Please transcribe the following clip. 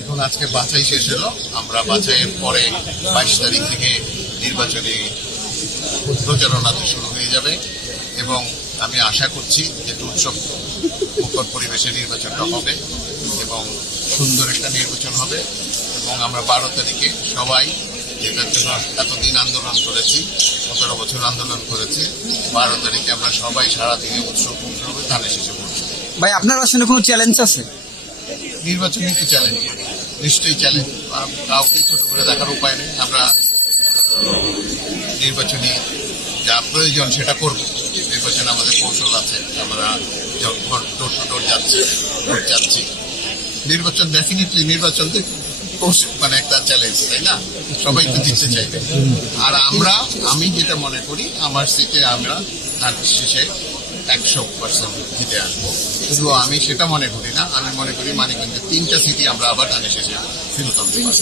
এখন আজকে বাছাই শেষ হলো, আমরা বাছাইয়ের পরে 22 তারিখ থেকে নির্বাচনী প্রচারণাতে শুরু হয়ে যাবে এবং আমি আশা করছি যে উৎসব মুখর পরিবেশে নির্বাচনটা হবে এবং সুন্দর একটা নির্বাচন হবে এবং আমরা 12 তারিখে সবাই যেটার জন্য এতদিন আন্দোলন করেছি, 17 বছর আন্দোলন করেছি, 12 তারিখে আমরা সবাই সারাদিনে উৎসব মুখর হবে ধানের শেষে পড়ছি। ভাই আপনার আসলে কোনো চ্যালেঞ্জ আছে? নির্বাচনী তো চ্যালেঞ্জ, নিশ্চয়ই চ্যালেঞ্জ, কাউকে ছোট করে দেখার উপায় নেই। আমরা নির্বাচনী যা প্রয়োজন সেটা করব। নির্বাচনে আমাদের কৌশল আছে, আমরা ডোর টু ডোর যাচ্ছি, ভোট যাচ্ছি। নির্বাচন ডেফিনেটলি নির্বাচন মানে একটা চ্যালেঞ্জ, তাই না? সবাই তো জিততে চাইবে। আর আমি যেটা মনে করি আমার সিটে আমরা শেষে 100% জিতে আসবো। শুধু আমি সেটা মনে করি না, আমি মনে করি মানিকগঞ্জের 3টা সিটি আমরা আবার ধানের শেষে ফেরত আনতে পারবো।